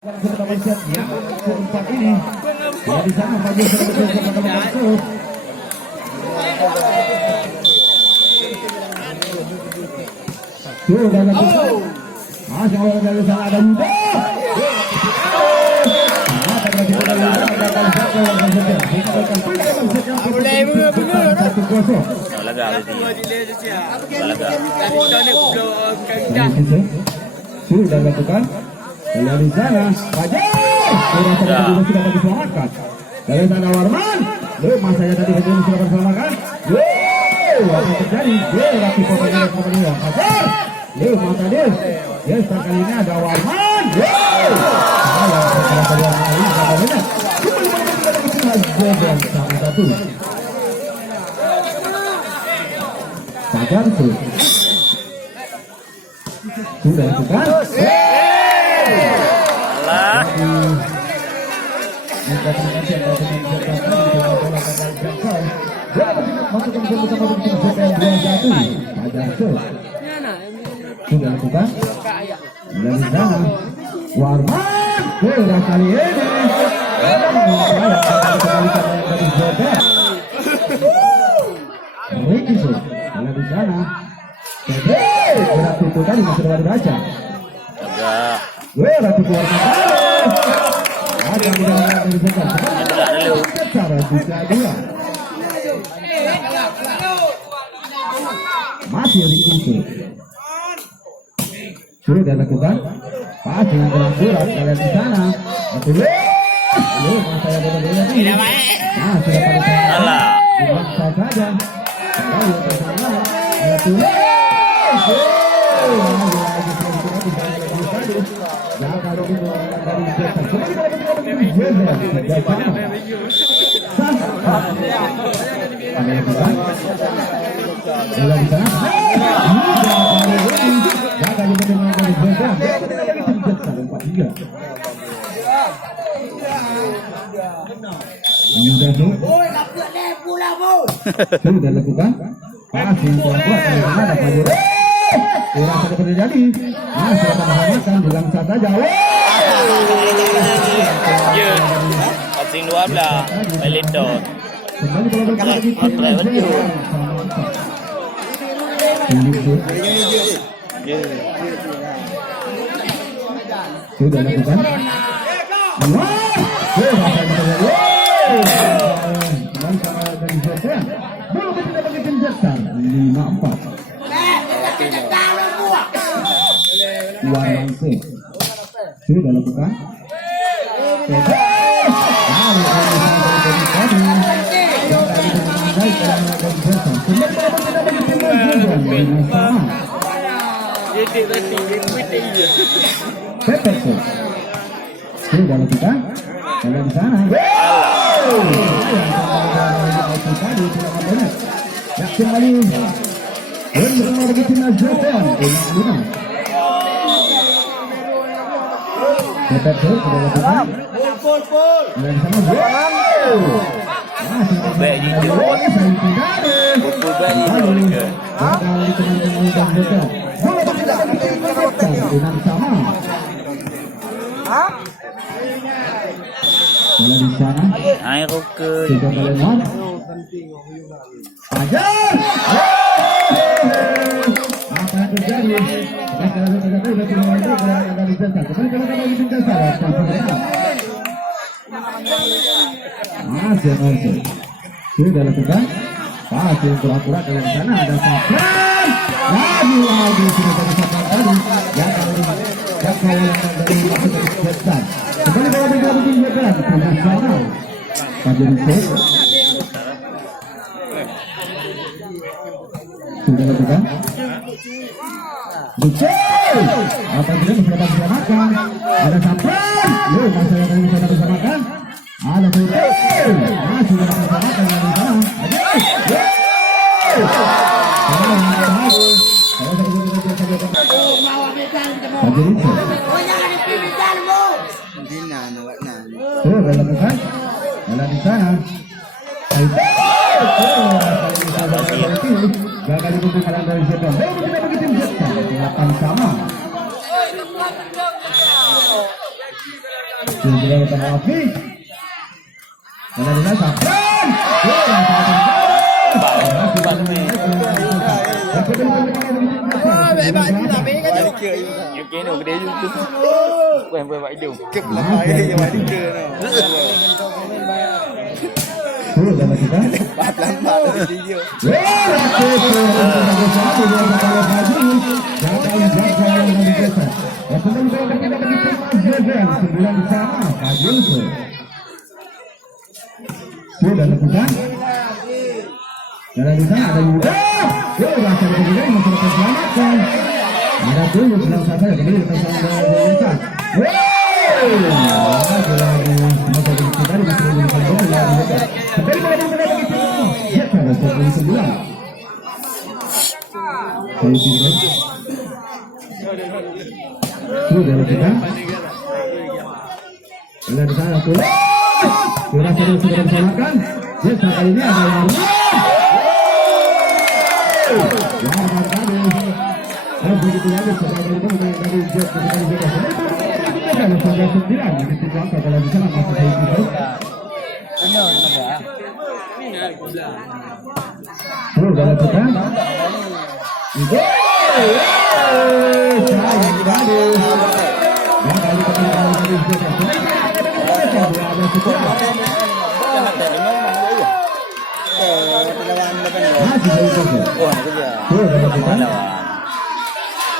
Yang keempat ini di sana maju masuk. Sudah masuk. Masih orang dari sana ada muda. Sudah lakukan. Dari sana, Fajar. Sudah diselamatkan. Dari sana Warman. Masanya tadi sudah berselamatkan. Apa terjadi? Rapi potongnya Fajar. Mata dia. Kali ini ada Warman. Fajar sudah lakukan. Sudah lakukan. Dari sana Warman kali ini di sana Ratu itu tadi masih ada baca. Ratu keluar masih Ricky sudah lakukan pas dengan gelang surat kalian di sana masih masa yang benar-benar ini nah sudah pada saya saja kembali ke sana sudah lakukan pas yang kuat ada Fajar kurang saja terjadi sudah makan bilang saja Passing 12 Melito sudah lakukan sudah lakukan sudah lakukan kalau di sana kembali bersama bagi timnas Jepang sudah lakukan dan sama baik di kalau di sana air ke sudah kalian Fajar apa yang terjadi masih sudah lakukan pas yang pura-pura dari sana ada Safran lagi sudah dari Safran tadi yang dari besar kembali bawa tiga begini jalan punya sana Fajar sudah lakukan apa yang bisa diselamatkan ada Safran masa yang bisa diselamatkan ada Putih masih bisa diselamatkan dari sana sudah lakukan jalan di sana gagal dikumpul kalah dari Jepang. Tidak begitu Jepang 8 sama. Sudah datang Afi. Karena dengan Sapran. Nhiều cái đồ cái đấy quen quen vậy điều Kịp là phải đi mà đi chơi nào. Sudah kita. Bát lắm bạn đi nhiều. Sudah lakukan. Dan di sana ada Yuda. Yuda akan kemudian masih terselamatkan. Ada dulu bilang saja kembali bersama Yuda. Sudah lakukan. Dan di sana tuh. Sudah bersamakan. Yes, kali ini ada yang begitu lagi sebagai itu dari jet dari jet dan sampai 9 di tiga kalau bisa masuk ke itu. Sudah lakukan. Itu.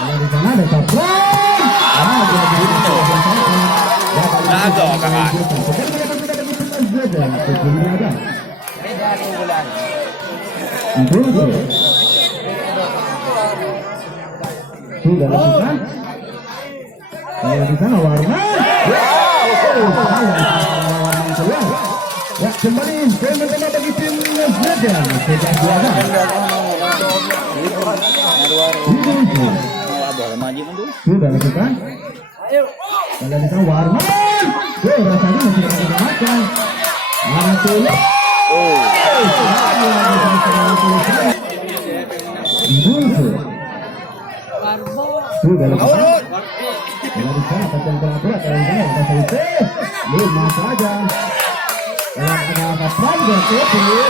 Kalau di sana ada Sapran. Nado kakak. Sudah lakukan. Kalau di sana Warman. Ya kembali bagaimana bagi tim Medan sudah diada. Sudah lakukan. Kalau di sana Warman. Rasanya masih ada makan. Mana tuh? Sudah lakukan. Kalau di sana pasang pelaburan, kalau di sana ada selesai. 5 saja. Kalau ada Sapran berarti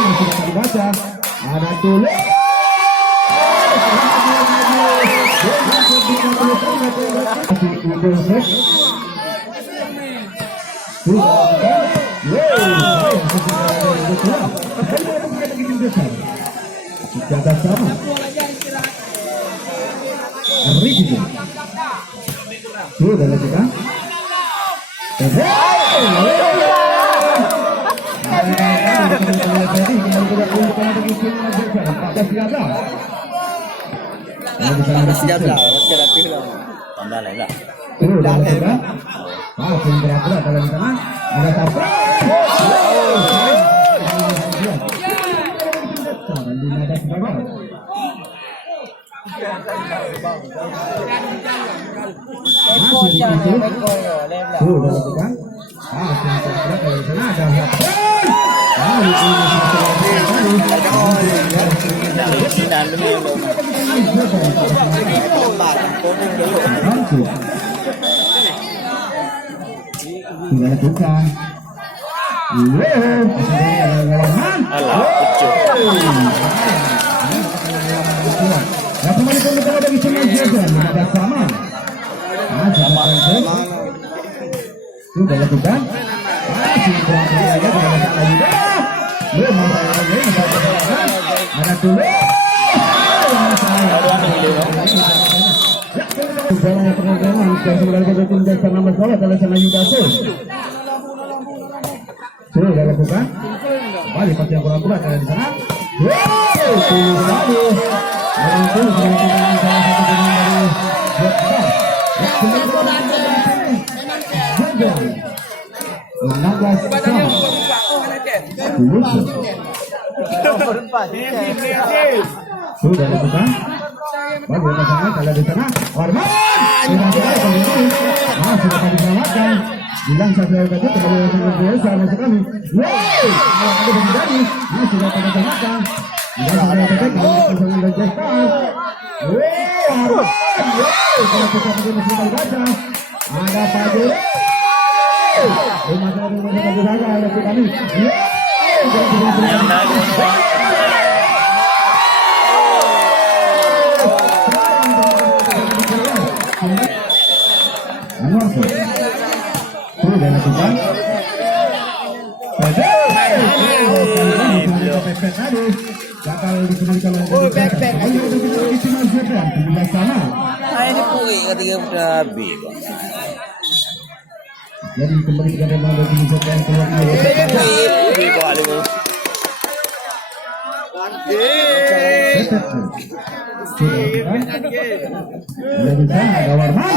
masih dapat dibaca. Ada Tule. Jaga sama. Ricky. Sudah lakukan. Tanda lain lah. Sudah lakukan. Langsung berat-berat kalau di sana ada Sapran. Sudah lakukan. Sudah lakukan. Alah, pucuk. Nah, kembali ke bagi semua jajan ada sama. Sama. Sudah lakukan. Masih berada lagi. Belum ada dulu. Jalannya pengajaran dan sebenarnya ke tim jasa nama sekolah kalau sana Yudaso. Sudah lakukan. Kembali pasti yang kurang kuat di sana. Sudah lakukan. Bagi pasangan kalau di sana Warman sudah diselamatkan. Bilang saya kata kembali dengan biasa masuk kami. Ada berjadi sudah diselamatkan. Bilang saya kata kalau pasangan dan Jesta. Kalau kita pergi masih baca. Ada Pajero. saja oleh kita ini. Yang lagu Anwar tuh. Tuh dan lakukan. Bakal dikembalikan oleh pepek. sama. ini pui ketika udah habis. Jadi kembali ke dalam dari Indonesia yang keluar Pui balik. Jadi sana ada Warman.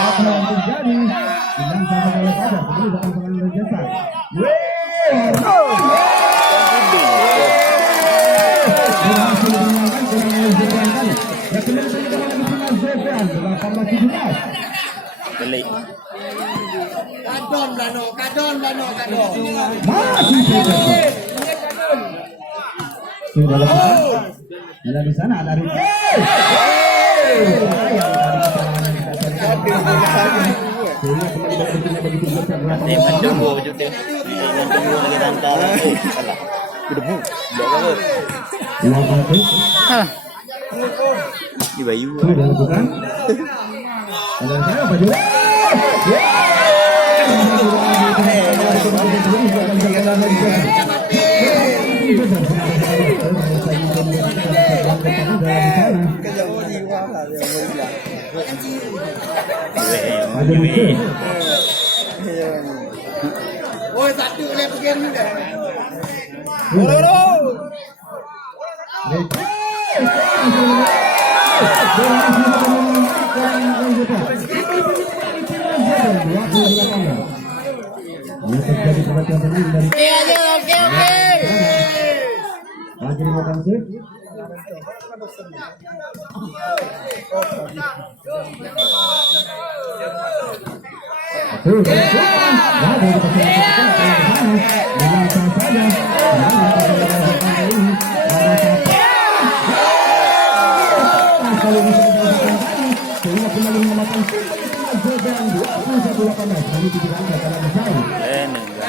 Apa yang terjadi? Bilang sama oleh Fajar, kembali datang serangan dari Jasa. Berhasil menangkan serangan Zebran tadi. Ya kembali saja dalam serangan Zebran 18-17. Balik. Kadon. Masih saja. Sudah lepas. Ada di sana ada Rito. Ini menunggu juga. Menunggu lagi tantang. Salah. Berdebu. Belakang. Uang kartu. Di Bayu. Sudah lakukan. Ada saya Pak Jo. Woi, satu lep begini dah.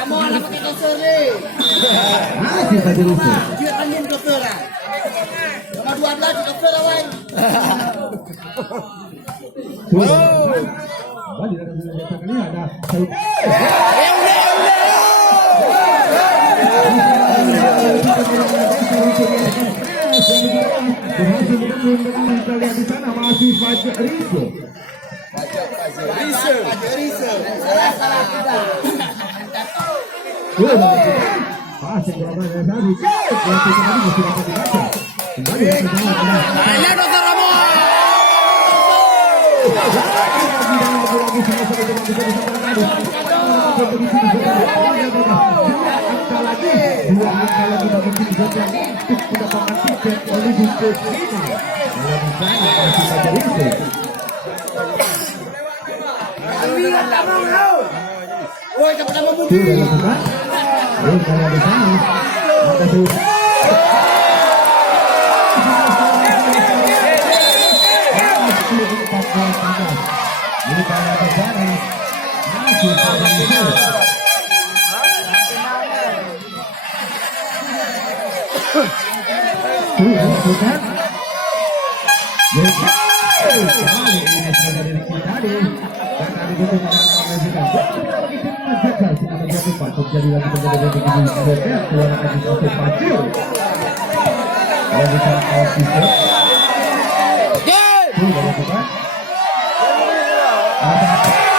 Kamu anak pakai kasur ni. Dia angin kasur lah. Nomor 12 kasur awal. Masih Fajar Rizal. Woi, cepat nama Budi. Ada